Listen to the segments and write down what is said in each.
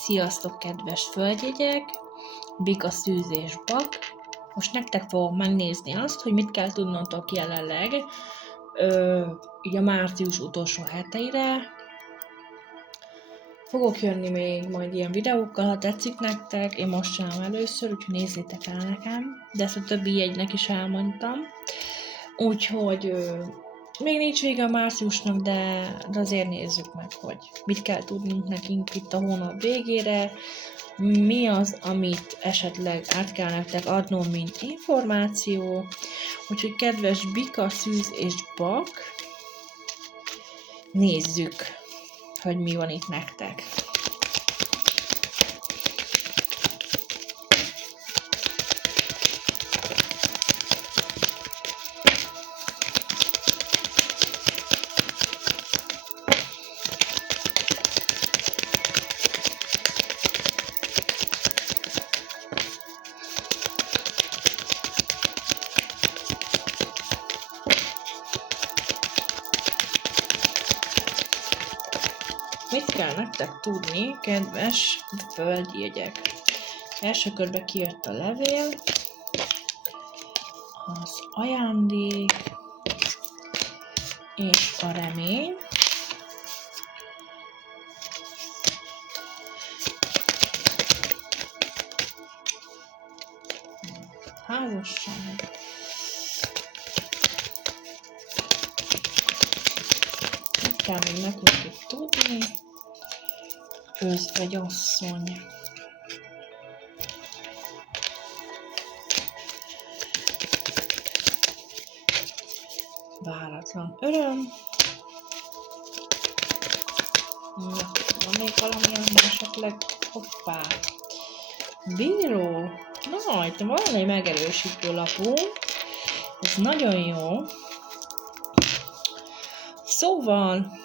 Sziasztok, kedves földjegyek! Bika, szűz és bak. Most nektek fogom megnézni azt, hogy mit kell tudnotok jelenleg így a március utolsó heteire. Fogok jönni még majd ilyen videókkal, ha tetszik nektek. Én most csinálom először, úgyhogy nézzétek el nekem. De ezt a többi jegynek is elmondtam. Úgyhogy még nincs vége a márciusnak, de azért nézzük meg, hogy mit kell tudnunk nekünk itt a hónap végére, mi az, amit esetleg át kell nektek adnom, mint információ. Úgyhogy kedves bika, szűz és bak, nézzük, hogy mi van itt nektek. Mit kell nektek tudni, kedves földjegyek? Első körbe kijött a levél, az ajándék és a remény. Házasság. Mit kell még nekünk itt tudni? Özvegyasszony. Váratlan öröm. Ja, van még valamilyen esetleg? Hoppá. Bíró. Na, itt van egy megerősítő lapunk. Ez nagyon jó. Szóval,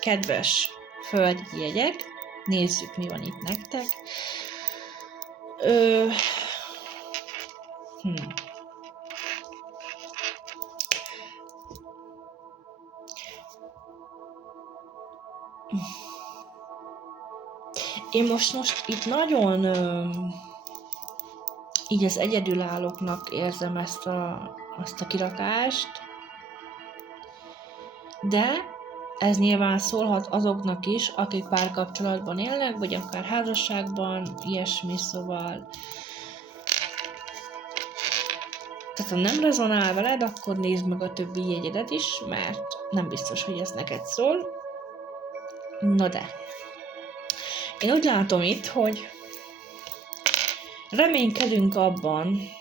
kedves földjegyek, nézzük, mi van itt nektek. Én most itt nagyon így az egyedülállóknak érzem ezt a kirakást, de ez nyilván szólhat azoknak is, akik párkapcsolatban élnek, vagy akár házasságban, ilyesmi, szóval. Tehát ha nem rezonál veled, akkor nézd meg a többi jegyedet is, mert nem biztos, hogy ez neked szól. No de. Én úgy látom itt, hogy reménykedünk abban,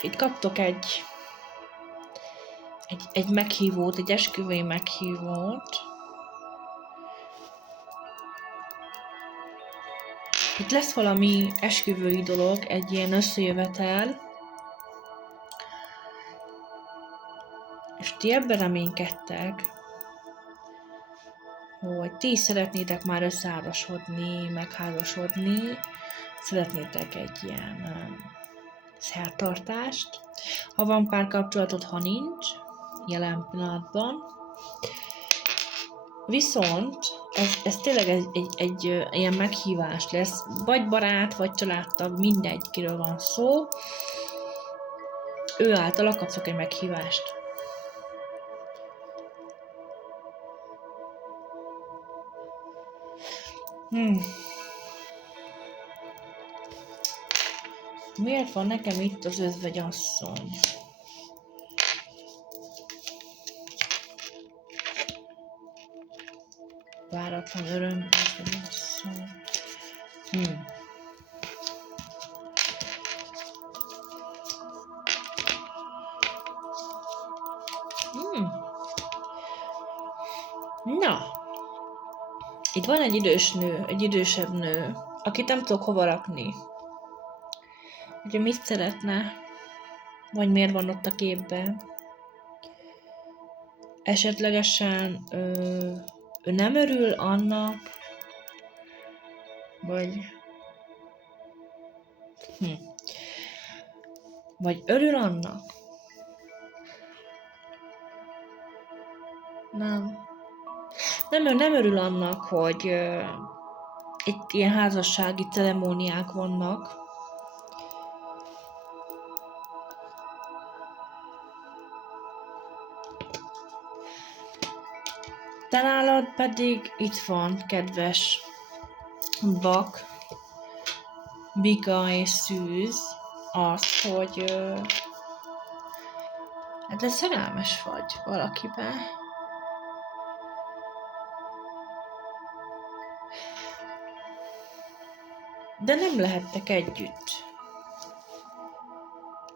Itt kaptok egy meghívót, egy esküvői meghívót. Itt lesz valami esküvői dolog, egy ilyen összejövetel, és ti ebben reménykedtek, hogy ti is szeretnétek már összeházasodni, megházasodni, szeretnétek egy ilyen szertartást. Ha van párkapcsolatod, ha nincs, jelen pillanatban. Viszont ez tényleg egy ilyen meghívás lesz, vagy barát, vagy családtag, mindegy, kiről van szó. Ő általa kapszok egy meghívást. Miért van nekem itt az özvegyasszony? Váratlan öröm, özvegyasszony. Na, itt van egy idős nő, egy idősebb nő, akit nem tudok hova rakni. Ugye mit szeretne? Vagy miért van ott a képben? Esetlegesen ő nem örül annak, vagy Vagy örül annak? Nem. Nem örül annak, hogy itt ilyen házassági ceremóniák vannak. Te nálad pedig itt van, kedves Bak, Bika és Szűz, az, hogy hát te szerelmes vagy valakibe. De nem lehettek együtt.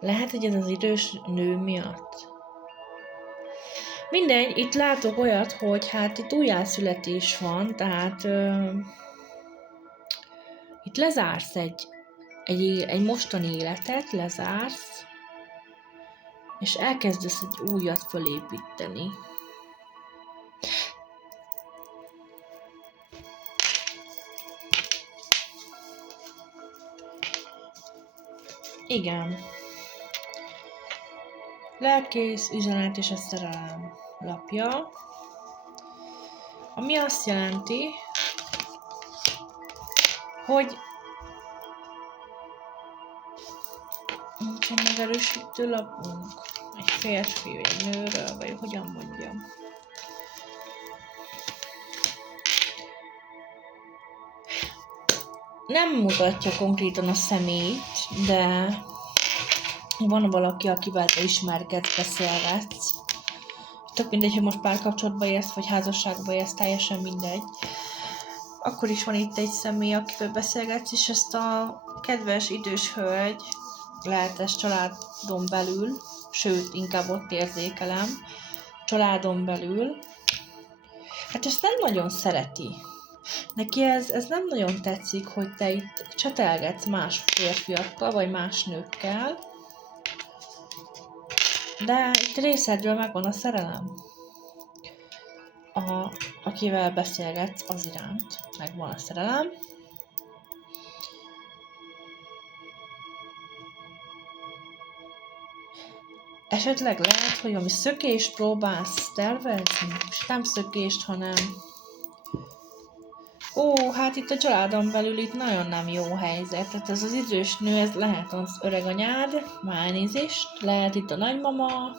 Lehet, hogy ez az idős nő miatt. Mindegy, itt látok olyat, hogy hát itt újjászületés van, tehát itt lezársz egy mostani életet, lezársz, és elkezdesz egy újat fölépíteni. Igen. Lelkész, üzenet és a szerelem lapja, ami azt jelenti, hogy nincsen megerősítő lapunk, egy férfi, vagy egy nőről, vagy hogyan mondjam. Nem mutatja konkrétan a személyt, de van valaki, akivel te ismerkedsz, beszélgetsz. Tök mindegy, hogy most párkapcsolatban élsz, vagy házasságban élsz, teljesen mindegy. Akkor is van itt egy személy, akivel beszélgetsz, és ezt a kedves idős hölgy, lehet ez családon belül, sőt, inkább ott érzékelem, családon belül, hát ezt nem nagyon szereti. Neki ez nem nagyon tetszik, hogy te itt csetelgetsz más férfiakkal, vagy más nőkkel, de itt részedről megvan a szerelem. Akivel beszélgetsz, az iránt megvan a szerelem. Esetleg lehet, hogy valami szökést próbálsz tervezni, és nem szökést, hanem... hát itt a családon belül itt nagyon nem jó helyzet. Tehát ez az idős nő, ez lehet az öreg anyád, már elnézést, lehet itt a nagymama,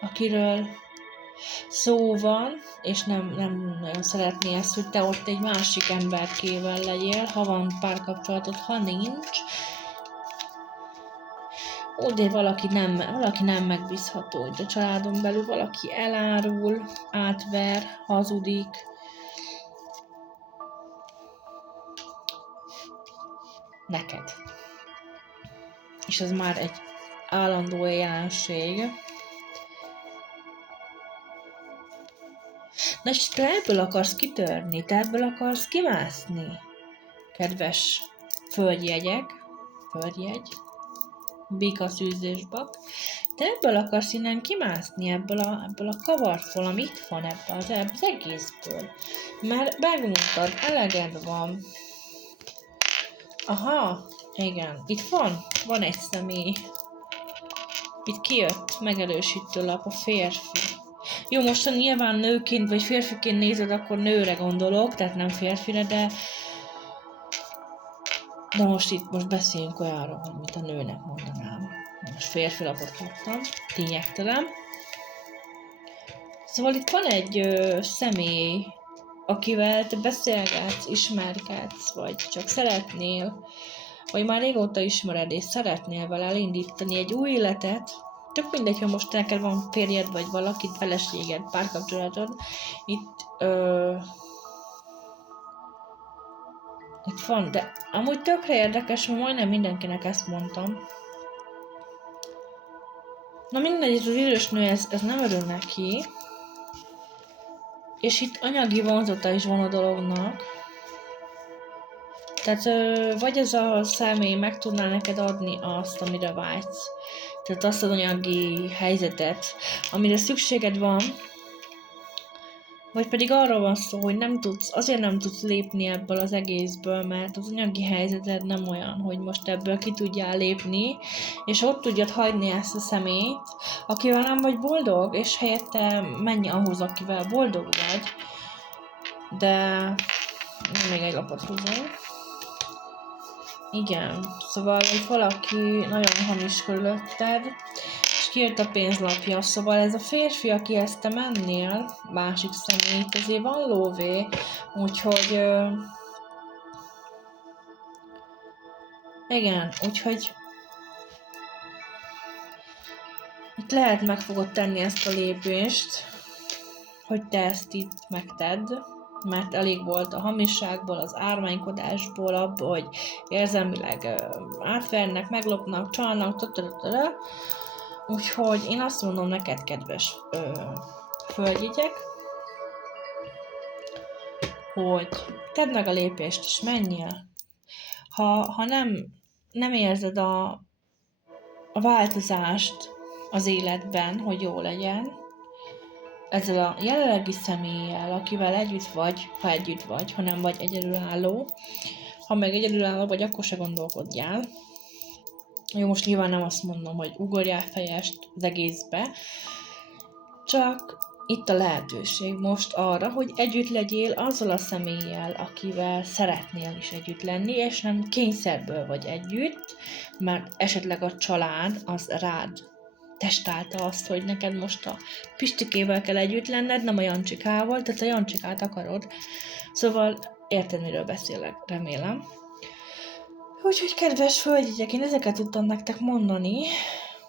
akiről szó van, és nem nagyon szeretné ezt, hogy te ott egy másik emberkével legyél, ha van párkapcsolatod, ha nincs. De valaki nem megbízható, hogy a családon belül valaki elárul, átver, hazudik. Neked. És ez már egy állandó jelenség. Na és te ebből akarsz kitörni, te ebből akarsz kimászni, kedves földjegy, Bika, Szűz és Bak. Te ebből akarsz innen kimászni, ebből a kavartból, ami itt van ebből az egészből. Mert megmuntad, eleged van. Aha, igen, itt van egy személy. Itt kijött megerősítő lap, a férfi. Jó, most ha nyilván nőként vagy férfiként nézed, akkor nőre gondolok, tehát nem férfire, de most beszéljünk olyanról, hogy mit a nőnek mondanám. Most férfi lapot kaptam, lényegtelen. Szóval itt van egy személy, akivel te beszélgetsz, ismerkedsz, vagy csak szeretnél, vagy már régóta ismered, és szeretnél vele elindítani egy új életet. Tök mindegy, hogy most neked van férjed, vagy valakit, feleséged, párkapcsolatod. Itt van, de amúgy tökre érdekes, mert majdnem mindenkinek ezt mondtam. Na mindegy, ez az idős nő, ez nem örül neki. És itt anyagi vonzata is van a dolognak. Tehát vagy ez a személy meg tudná neked adni azt, amire vágysz. Tehát azt az anyagi helyzetet, amire szükséged van, Vagy pedig arról van szó, hogy azért nem tudsz lépni ebből az egészből, mert az anyagi helyzeted nem olyan, hogy most ebből ki tudjál lépni, és ott tudjad hagyni ezt a személyt, akivel nem vagy boldog, és helyette menj ahhoz, akivel boldog vagy. De még egy lapot húzom. Igen, szóval itt valaki nagyon hamis körülötted, és kijött a pénzlapja, szóval ez a férfi, akihez te mennél, másik személyt, azért van lóvé, úgyhogy igen, úgyhogy itt lehet meg fogod tenni ezt a lépést, hogy te ezt itt megtedd, mert elég volt a hamisságból, az ármánykodásból, abból, hogy érzelmileg átvernek, meglopnak, csalnak, úgyhogy én azt mondom neked, kedves földjegyek, hogy tedd meg a lépést, és menjél. Ha nem érzed a változást az életben, hogy jó legyen, ezzel a jelenlegi személlyel, akivel együtt vagy, ha együtt vagy, ha nem vagy egyedülálló, ha meg egyedülálló vagy, akkor se gondolkodjál. Jó, most nyilván nem azt mondom, hogy ugorjál fejest az egészbe, csak itt a lehetőség most arra, hogy együtt legyél azzal a személlyel, akivel szeretnél is együtt lenni, és nem kényszerből vagy együtt, mert esetleg a család az rád testálta azt, hogy neked most a Pistikével kell együtt lenned, nem a Jancsikával, tehát a Jancsikát akarod. Szóval érted, miről beszélek, remélem. Úgyhogy kedves földjegyek, én ezeket tudtam nektek mondani,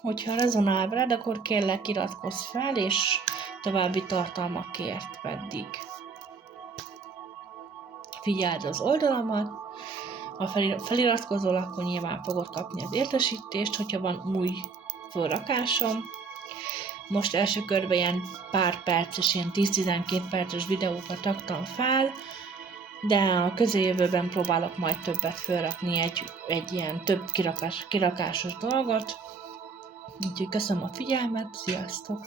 hogyha rezonál rád, akkor kérlek iratkozz fel, és további tartalmakért pedig figyeld az oldalamat. Ha feliratkozol, akkor nyilván fogod kapni az értesítést, hogyha van új fölrakásom. Most első körben ilyen pár perces, ilyen 10-12 perces videókat raktam fel, de a közeljövőben próbálok majd többet felrakni, egy ilyen több kirakásos dolgot. Úgyhogy köszönöm a figyelmet, sziasztok!